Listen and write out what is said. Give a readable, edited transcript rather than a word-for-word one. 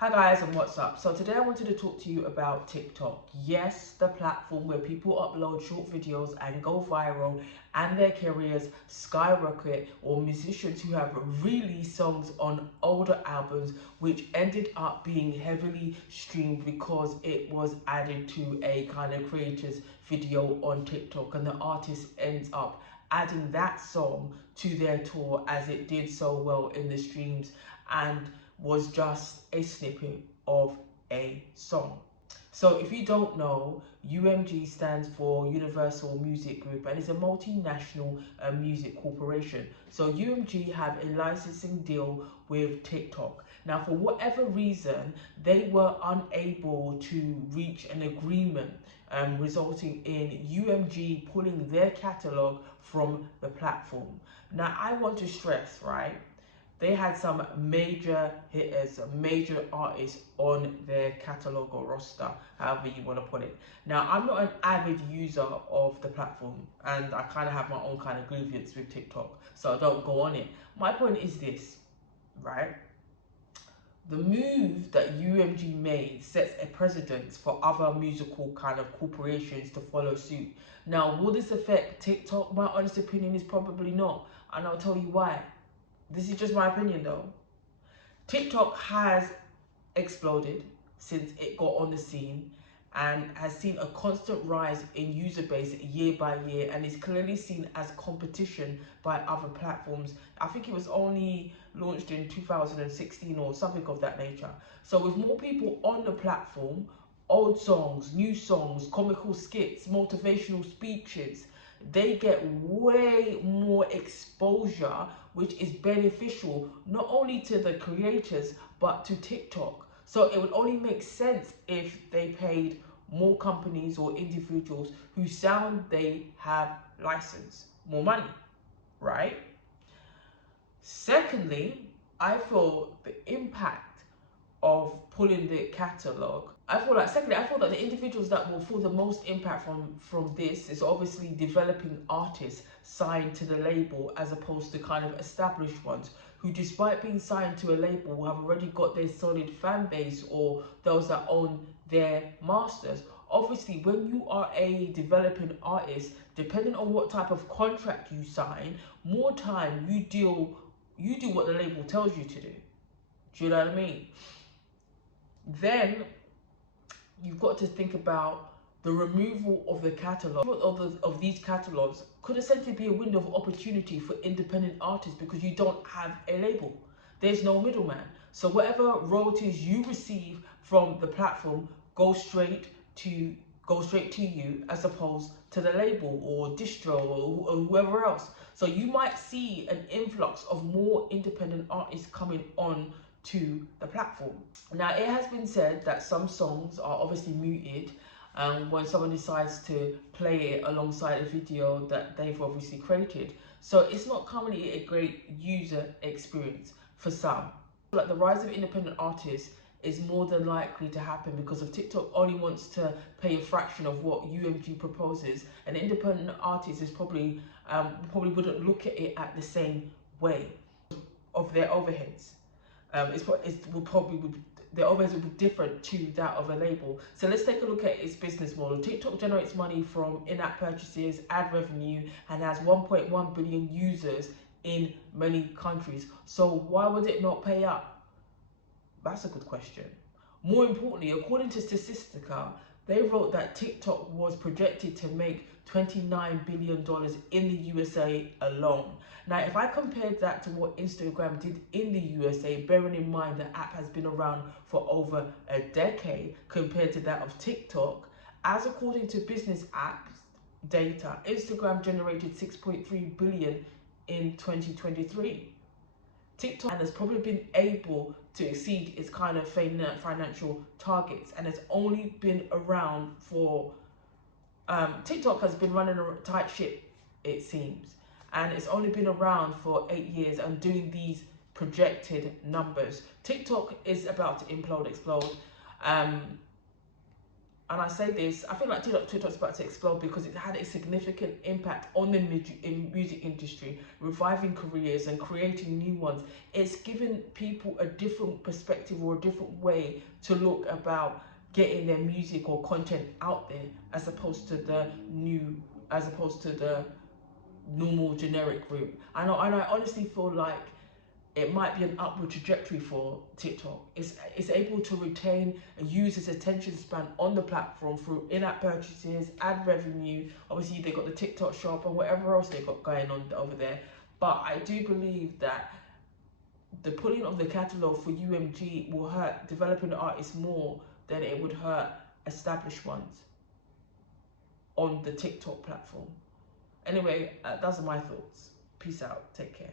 Hi guys, and what's up? So today I wanted to talk to you about TikTok. Yes, the platform where people upload short videos and go viral and their careers skyrocket, or musicians who have released songs on older albums which ended up being heavily streamed because it was added to a kind of creator's video on TikTok, and the artist ends up adding that song to their tour as it did so well in the streams and was just a snippet of a song. So if you don't know, UMG stands for Universal Music Group and is a multinational music corporation. So UMG have a licensing deal with TikTok. Now, for whatever reason, they were unable to reach an agreement, resulting in UMG pulling their catalog from the platform. Now, I want to stress, right? They had some major hitters, major artists on their catalogue or roster, however you want to put it. Now, I'm not an avid user of the platform, and I kind of have my own kind of grievance with TikTok, so I don't go on it. My point is this, right? The move that UMG made sets a precedent for other musical kind of corporations to follow suit. Now, will this affect TikTok? My honest opinion is probably not, and I'll tell you why. This is just my opinion though. TikTok has exploded since it got on the scene and has seen a constant rise in user base year by year, and is clearly seen as competition by other platforms. I think it was only launched in 2016 or something of that nature. So with more people on the platform, old songs, new songs, comical skits, motivational speeches, they get way more exposure, which is beneficial not only to the creators but to TikTok. So it would only make sense if they paid more companies or individuals who sound they have license more money, right? Secondly, I feel the impact of pulling the catalog. I feel that the individuals that will feel the most impact from this is obviously developing artists signed to the label, as opposed to kind of established ones who, despite being signed to a label, have already got their solid fan base, or those that own their masters. Obviously, when you are a developing artist, depending on what type of contract you sign, more time you do what the label tells you to do. Do you know what I mean? Then you've got to think about the removal of the catalogue. Of these catalogues could essentially be a window of opportunity for independent artists, because you don't have a label. There's no middleman. So whatever royalties you receive from the platform go straight to you, as opposed to the label or distro or whoever else. So you might see an influx of more independent artists coming on to the platform. Now, it has been said that some songs are obviously muted when someone decides to play it alongside a video that they've obviously created. So it's not currently a great user experience for some. Like, the rise of independent artists is more than likely to happen because of TikTok only wants to pay a fraction of what UMG proposes, and independent artists is probably wouldn't look at it at the same way of their overheads. The overheads will be different to that of a label. So let's take a look at its business model. TikTok generates money from in-app purchases, ad revenue, and has 1.1 billion users in many countries. So why would it not pay up? That's a good question. More importantly, according to Statistica, they wrote that TikTok was projected to make $29 billion in the USA alone. Now, if I compared that to what Instagram did in the USA, bearing in mind the app has been around for over a decade compared to that of TikTok, as according to business apps data, Instagram generated 6.3 billion in 2023. TikTok has probably been able to exceed its kind of financial targets, and has only been around for TikTok has been running a tight ship, it seems, and it's only been around for 8 years and doing these projected numbers. TikTok is about to explode. and I say this, I feel like TikTok's about to explode because it had a significant impact on the music industry, reviving careers and creating new ones. It's given people a different perspective or a different way to look about getting their music or content out there, as opposed to the normal generic route. And I honestly feel like it might be an upward trajectory for TikTok. It's able to retain a user's attention span on the platform through in-app purchases, ad revenue. Obviously, they got the TikTok shop and whatever else they got going on over there. But I do believe that the pulling of the catalogue for UMG will hurt developing artists more than it would hurt established ones on the TikTok platform. Anyway, those are my thoughts. Peace out. Take care.